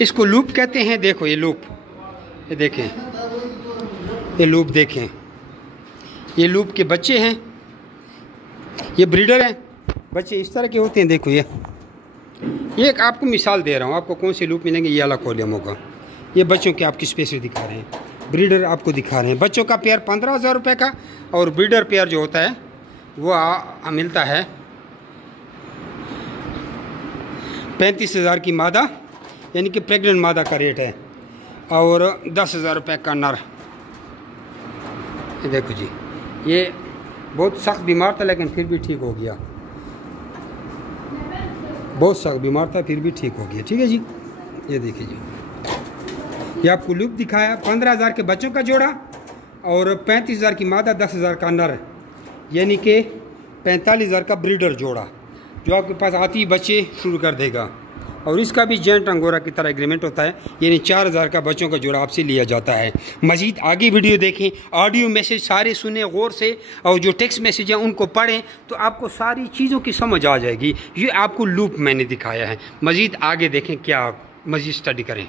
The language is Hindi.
इसको लूप कहते हैं। देखो ये लूप, ये देखें, ये लूप देखें, ये लूप के बच्चे हैं, ये ब्रीडर हैं। बच्चे इस तरह के होते हैं। देखो ये एक आपको मिसाल दे रहा हूँ, आपको कौन से लूप मिलेंगे, ये वाला कोलियम होगा। ये बच्चों के आपकी स्पेशल दिखा रहे हैं, ब्रीडर आपको दिखा रहे हैं। बच्चों का पेयर 15,000 रुपये का, और ब्रीडर पेयर जो होता है वो मिलता है 35,000 की मादा, यानी कि प्रेग्नेंट मादा का रेट है, और 10,000 रुपये का नर। ये देखो जी, ये बहुत सख्त बीमार था लेकिन फिर भी ठीक हो गया, बहुत सख्त बीमार था फिर भी ठीक हो गया। ठीक है जी, ये देखिए जी, ये आपको लूप दिखाया। 15,000 के बच्चों का जोड़ा और 35,000 की मादा, 10,000 का नर, यानी कि 45,000 का ब्रीडर जोड़ा जो आपके पास आती ही बच्चे शुरू कर देगा। और इसका भी जेंट अंगोरा की तरह एग्रीमेंट होता है, यानी 4,000 का बच्चों का जोड़ा आपसे लिया जाता है। मज़ीद आगे वीडियो देखें, ऑडियो मैसेज सारे सुने गौर से, और जो टेक्स्ट मैसेज हैं उनको पढ़ें तो आपको सारी चीज़ों की समझ आ जाएगी। ये आपको लूप मैंने दिखाया है, मज़ीद आगे देखें, क्या मज़ीद स्टडी करें।